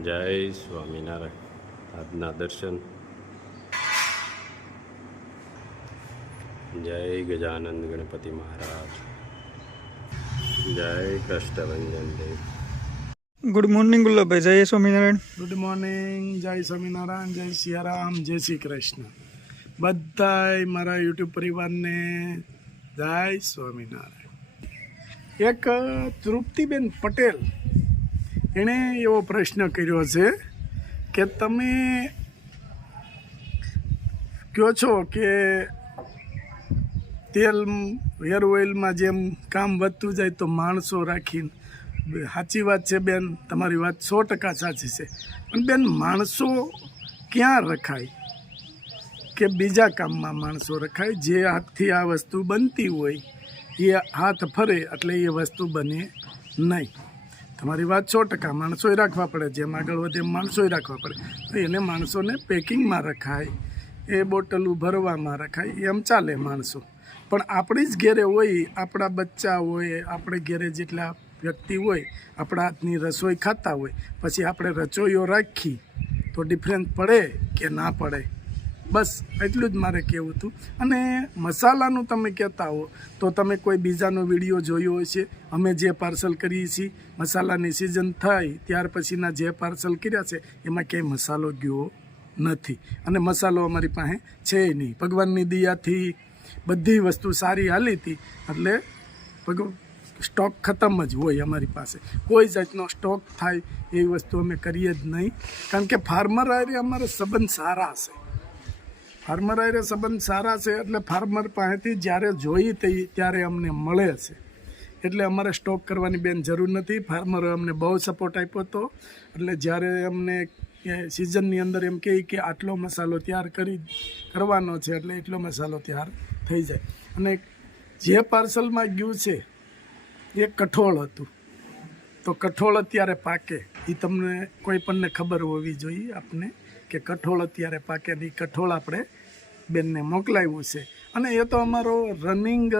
જય સ્વામિનારાયણ. આજના દર્શન. જય ગજાનંદ ગણપતિ મહારાજ. જય કષ્ટભંજન દેવ. Good morning Gullabhbhai. જય સ્વામિનારાયણ. Good morning. જય સ્વામિનારાયણ, જય સિયારામ, જય શ્રી કૃષ્ણ. બધાય મારા યુટ્યુબ પરિવારને જય સ્વામિનારાયણ. એક તૃપ્તિબેન પટેલ એણે એવો પ્રશ્ન કર્યો છે કે તમે કહો છો કે તેલ હેર ઓઇલમાં જેમ કામ વધતું જાય તો માણસો રાખીને, સાચી વાત છે બેન, તમારી વાત 100% સાચી છે. પણ બેન, માણસો ક્યાં રખાય કે બીજા કામમાં માણસો રખાય? જે હાથથી આ વસ્તુ બનતી હોય એ હાથ ફરે એટલે એ વસ્તુ બને નહીં. તમારી વાત 100%. માણસોય રાખવા પડે, જેમ આગળ વધે એમ માણસોય રાખવા પડે. તો એને માણસોને પેકિંગમાં રખાય, એ બોટલું ભરવામાં રખાય, એમ ચાલે માણસો. પણ આપણી જ ઘેરે હોય, આપણા બચ્ચા હોય, આપણે ઘેરે જેટલા વ્યક્તિ હોય, આપણા હાથની રસોઈ ખાતા હોય, પછી આપણે રસોઈઓ રાખી તો ડિફરન્સ પડે કે ના પડે? બસ એટલું જ મારે કહેવું હતું. અને મસાલાનું તમે કહેતા હો તો તમે કોઈ બીજાનો વિડીયો જોયો હશે. અમે જે પાર્સલ કરીએ છીએ, મસાલાની સિઝન થાય ત્યાર પછીના જે પાર્સલ કર્યા છે એમાં ક્યાંય મસાલો ગયો નથી, અને મસાલો અમારી પાસે છે નહીં. ભગવાનની દયાથી બધી વસ્તુ સારી હાલી હતી, એટલે સ્ટોક ખતમ જ હોય અમારી પાસે. કોઈ જાતનો સ્ટોક થાય એવી વસ્તુ અમે કરીએ જ નહીં, કારણ કે ફાર્મર આરે અમારા સંબંધ સારા છે. ફાર્મર આરે સંબંધ સારા છે એટલે ફાર્મર પાસેથી જ્યારે જોઈએ ત્યારે અમને મળે છે, એટલે અમારે સ્ટોક કરવાની બેન જરૂર નથી. ફાર્મરે અમને બહુ સપોર્ટ આપ્યો હતો. એટલે જ્યારે અમને સિઝનની અંદર એમ કહે કે આટલો મસાલો તૈયાર કરવાનો છે એટલે એટલો મસાલો તૈયાર થઈ જાય. અને જે પાર્સલમાં ગયું છે એ કઠોળ હતું, તો કઠોળ અત્યારે પાકે એ તમને કોઈ પણને ખબર હોવી જોઈએ આપને કે કઠોળ અત્યારે પાકે. ને એ કઠોળ આપણે બેનને મોકલાવ્યું છે. અને એ તો અમારો રનિંગ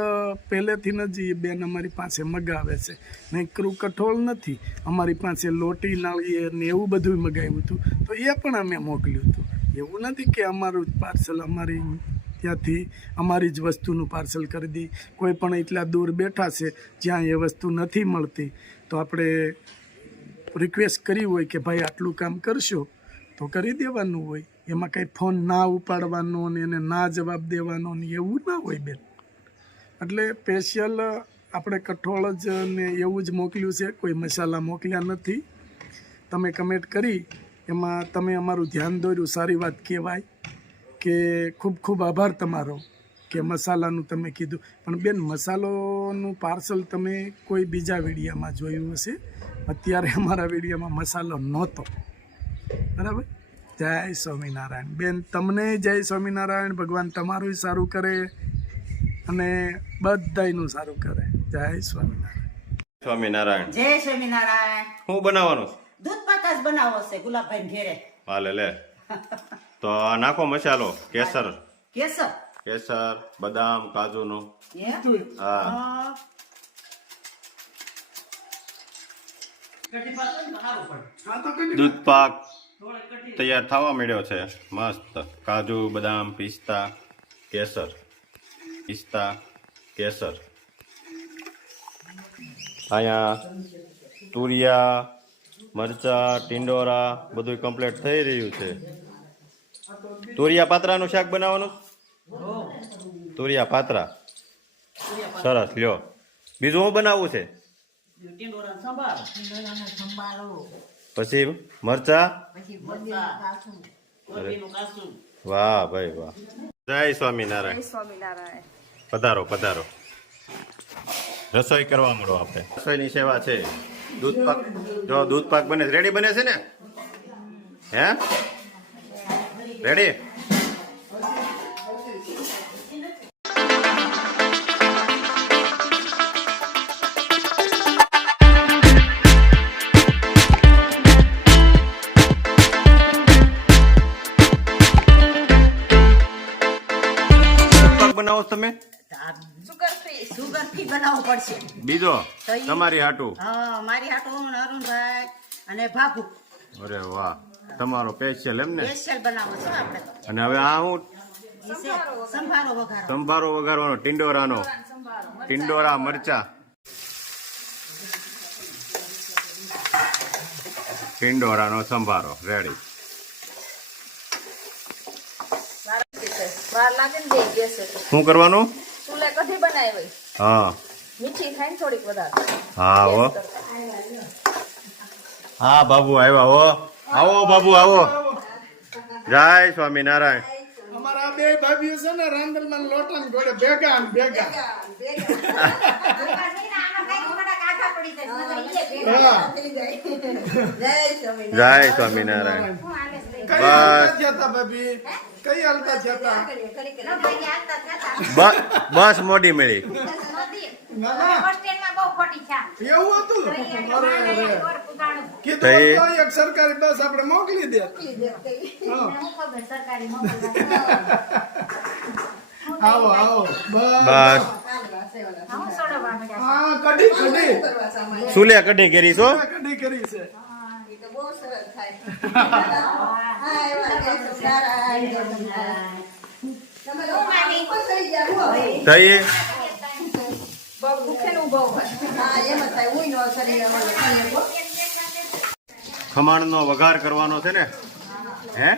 પહેલેથી જ એ બેન અમારી પાસે મગાવે છે. નહીં ક્રૂ કઠોળ નથી, અમારી પાસે લોટી નાળિયેર ને એવું બધું મગાવ્યું હતું, તો એ પણ અમે મોકલ્યું હતું. એવું નથી કે અમારું પાર્સલ અમારી ત્યાંથી અમારી જ વસ્તુનું પાર્સલ કરી દી. કોઈ પણ એટલા દૂર બેઠા છે જ્યાં એ વસ્તુ નથી મળતી, તો આપણે રિક્વેસ્ટ કરી હોય કે ભાઈ આટલું કામ કરશો તો કરી દેવાનું હોય. એમાં કંઈ ફોન ના ઉપાડવાનો ને એને ના જવાબ દેવાનો ને એવું ના હોય બેન. એટલે સ્પેશિયલ આપણે કઠોળ જ ને એવું જ મોકલ્યું છે, કોઈ મસાલા મોકલ્યા નથી. તમે કમેન્ટ કરી એમાં તમે અમારું ધ્યાન દોર્યું, સારી વાત કહેવાય. કે ખૂબ ખૂબ આભાર તમારો કે મસાલાનું તમે કીધું. પણ બેન, મસાલોનું પાર્સલ તમે કોઈ બીજા વિડીયામાં જોયું હશે, અત્યારે અમારા વિડીયામાં મસાલો નહોતો. બરાબર? જય સ્વામિનારાયણ બેન. તમને જય સ્વામિનારાયણ. ભગવાન તમારું સારું કરે અને બધાયનું સારું કરે. જય સ્વામિનારાયણ. સ્વામિનારાયણ. જય સ્વામિનારાયણ. શું બનાવવાનું છે? દૂધ પાક જ બનાવો છે ગુલાબભાઈ ઘેરે. હાલે લે. તો આ નાખો મસાલો. કેસર, કેસર, કેસર, બદામ, કાજુનો. હા, દૂધ પાક તૈયાર થવા મળ્યો છે. મસ્ત કાજુ, બદામ, પિસ્તા, કેસર, પિસ્તા, કેસર. અહીંયા તુરિયા, મરચા, ટિંડોરા બધું કમ્પ્લીટ થઈ રહ્યું છે. તુરિયા પાત્રાનું શાક બનાવવાનું. તુરિયા પાત્રા સરસ. લ્યો, બીજું શું બનાવવું છે? પછી મરચા. વાહ ભાઈ વાહ. જય સ્વામિનારાયણ. પધારો પધારો. રસોઈ કરવા મળો. આપણે રસોઈની સેવા છે. દૂધ પાક, જો દૂધ પાક બને, રેડી બને છે ને? હે, રેડી? બનાવો તમે? સુગર ફ્રી બનાવવું પડશે. બીજો તમારી હાટુ? હા, મારી હાટુ અરુણભાઈ અને ભાભુ અરે વાહ, તમારો સ્પેશિયલ એમ ને? સ્પેશિયલ બનાવો છો આપણે તો. અને હવે આ હું ઈ છે સંભારો વઘારો. સંભારો વઘારવાનો, ટિંડોરાનો, ટિંડોરા મરચા, ટિંડોરાનો સંભારો રેડી. વાર લાગે ને બે ગેસ એટલે શું કરવાનું? ચૂલે કઢી બનાવી હા મીઠી થાય ને થોડીક વધારે હા હો. હા બાબુ આવ્યા હો. આવો બાબુ આવો. જય સ્વામિનારાયણ. અમારા બે ભાભીઓ છે ને રાંદલમાં લોટાને ઘોડે ભેગા ને ભેગા. હા. જય સ્વામિનારાયણ. કઈ હાલતા જતા ભાભી? કઈ હાલતા જતા? બસ મોડી મળી. ના ના એવું હતું. અરે અરે. કીધું કઈ? તો એક સરકારી બસ આપણે મોકલી દે. હા. આવો આવો બસ. બસ હા કઢી કઢી સુલે કઢી કરી છો? કઢી કરી છે. થઈ ખમણનો વઘાર કરવાનો છે ને? હે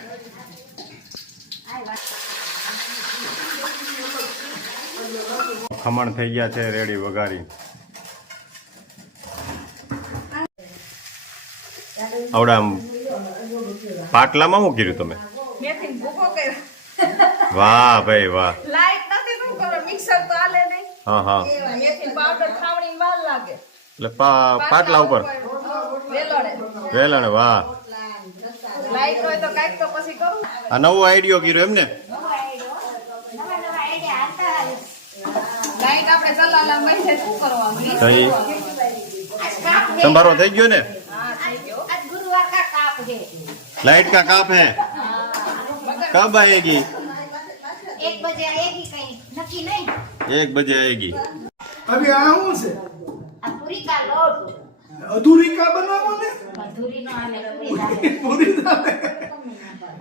ખમણ થઈ ગયા છે રેડી વઘારી. આવડા આમ પાટલામાં શું કર્યું તમે? મેથી ભૂકો કર્યો વાહ ભાઈ વાહ. લાઈટ નથી શું કરો મિક્સર તો આલે નહીં હા હા મેથી પાવડર ખાવણી વાર લાગે એટલે પાટલા ઉપર વેલણે વેલણ. વાહ, લાઈટ હોય તો કાંઈક તો પછી કરું આ નવો આઈડિયો કર્યો એમ ને? લાઈટ આપણે ચલાલા મહિને શું કરવાનું ઈ થઈ કરવાનું. સંભારો થઈ ગયો ને? હા થઈ ગયો लाइट का काप है, कब आएगी? 1 बजे आएगी कहीं नक्की नहीं। 1 बजे आएगी. अभी आया हूँ से अब पूरी का लोट अधूरी का बनावो ने अधूरी न आले पूरी डाले पूरी डाले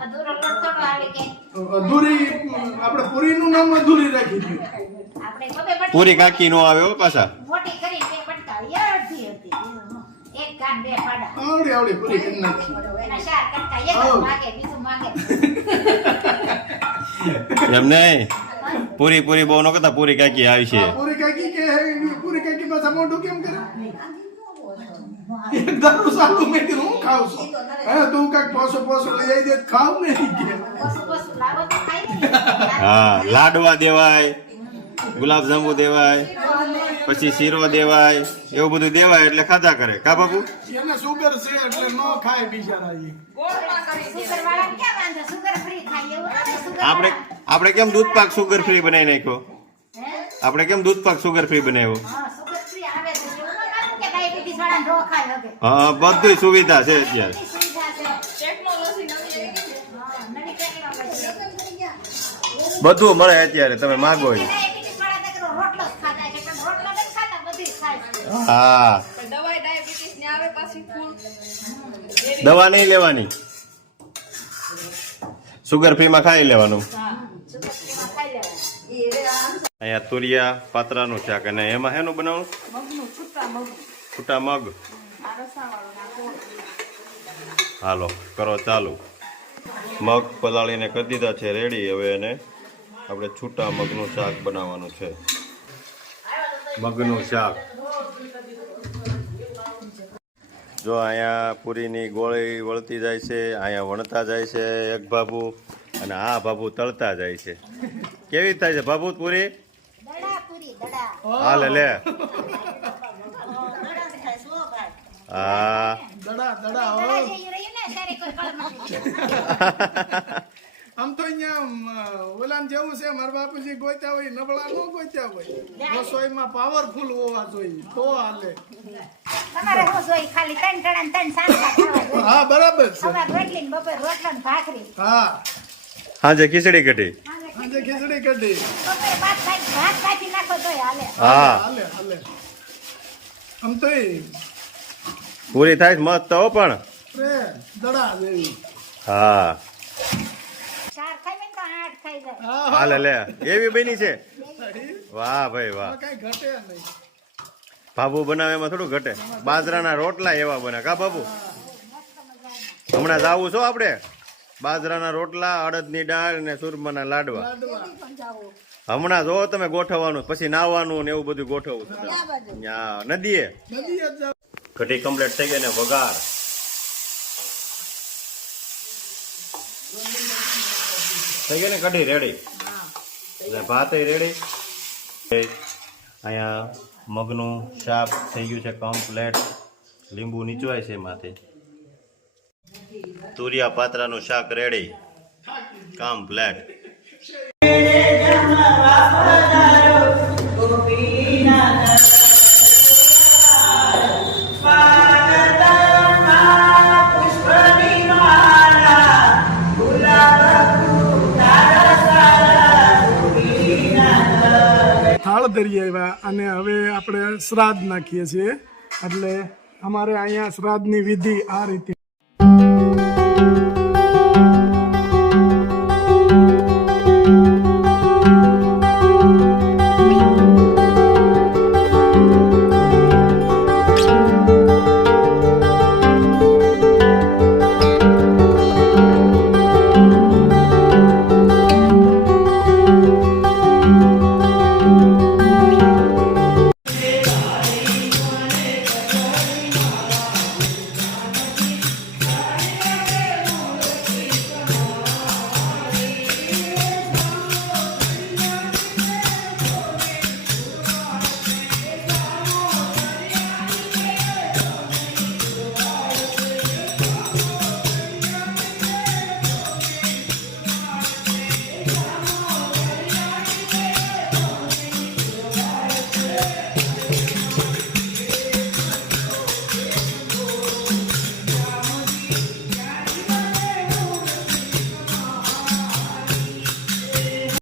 अधूरो लोट तो आले के अधूरी આપણે પૂરી નું નામ અધૂરી રાખી દીધું. આપણે બબે બટ पूरी काकी नो आवे हो पाछा. મોટી કરી બે બટકા અડધી હતી એક કાન બે પાડા આવડી આવડી પૂરી કરી નાખી. એના ચાર કટકા એક માગે બીજું માગે એમ નહીં, પૂરી પૂરી બહુ નો કરતા પૂરી કાકી આવી છે. પૂરી કાકી કે પૂરી કાકી પાછા મોઢું કેમ કરે? એક દારૂ સાલું મેં કીધું હું ખાવ છું. હે તું કાક પોસો પોસો લઈ આવી દે ખાવ નહીં કે. પશુ પશુ લાવો તો ખાઈ ને હા, લાડવા દેવાય, ગુલાબ જાંબુ દેવાય, પછી શીરો દેવાય, એવું બધું દેવાય એટલે ખાધા કરે. કા બાપુ? એને સુગર છે એટલે નો ખાય બિચારા ઈ. સુગર વાળા ક્યાં વાંધો સુગર ફ્રી ખાય એવું નથી સુગર આપણે કેમ દૂધ પાક સુગર ફ્રી બનાવી નાખ્યો? હે આપણે કેમ દૂધ પાક સુગર ફ્રી બનાવ્યો? હા સુગર ફ્રી આવે છે એવું ન લાગે કે ડાયાબિટીસ વાળા નો ખાય હવે હા, બધી સુવિધા છે અત્યારે. કેટલી સુવિધા છે ટેકનોલોજી નવી આવી ગઈ છે. હા નવી ટેકનોલોજી બધું મળે અત્યારે, તમે માગો એ. ડાયાબિટીસ વાળા તો રોટલો જ ખાતા છે પણ રોટલો નથી ખાતા બધી જ ખાય હા, પણ દવાઈ ડાયાબિટીસ ની આવે પાછી ફૂલ દવા નહીં લેવાની, સુગર ફ્રી માં ખાઈ લેવાનું. સુગર ફ્રીમાં ખાઈ લેવાનું અહીંયા તુરિયા પાત્રાનું શાક, અને એમાં શેનું બનાવવું? મગનું છૂટા મગ છૂટા મગ. આ રસાવાળું નાખો હાલો કરો ચાલુ. મગ પલાળીને કરી દીધા છે રેડી. હવે એને આપણે છૂટા મગનું શાક બનાવવાનું છે. મગનું શાક જો અહીંયા પૂરીની ગોળી વળતી જાય છે, અહીંયા વણતા જાય છે એક બાબુ, અને આ બાબુ તળતા જાય છે. કેવી થાય છે બાબુ પૂરી? દડા પૂરી દડા હાલે લે. દડા જ ખાય સો ભાઈ હા, દડા દડા હો. દડા જે રહ્યું ને ત્યારે કોઈ કળ નથી આમ તો અહીંયા ઓલાન જેવું છે મારા બાપુજી ગોત્યા હોય નબળા નો ગોત્યા હોય. રસોઈમાં પાવરફુલ હોવા જોઈએ તો હાલે. તમારે શું જોઈ ખાલી 3 ટણા 3 સાંજા ખાવા જોઈએ હા બરાબર છે. સવાર રોટલી ને બપોર રોટલા ને ભાખરી હા હાજે ખીચડી કઢી. આજે ખીચડી કઢી. બપોર ભાત ભાજી નાખો તોય હાલે હા, હાલે હાલે. આમ તો પૂરી થાય છે મસ્ત હો, પણ દડા જેવી. હા ચાર ખાઈ ને તો 8 ખાઈ જાય. હાલે લે એવી બની છે. વાહ ભાઈ વાહ. કઈ ઘટે નહીં. બાબુ બનાવે એમાં થોડું ઘટે. બાજરાના રોટલા એવા બને કા બાબુ? હમણાં જાવું છો આપણે? બાજરાના રોટલા, અડદની દાળ ને સુરમાના લાડવા. હમણાં જો તમે ગોઠવવાનું, પછી નાવાનું ને એવું બધું ગોઠવવું છે. નદીએ નદીએ જ જાવ. કઢી કમ્પ્લીટ થઈ ગઈ ને વઘાર. થઈ ગઈ ને કઢી રેડી. ભાત રેડી. અહીંયા મગનું શાક થઈ ગયું છે કમ્પ્લેટ. લીંબુ નીચવાય છે એમાંથી. તુરિયા પાત્રાનું શાક રેડી કમ્પ્લેટ. થાળ ધરી આવ્યા અને હવે આપણે શ્રાદ્ધ નાખીએ છીએ. એટલે અમારે અહીંયા શ્રાદ્ધની વિધિ આ રીતે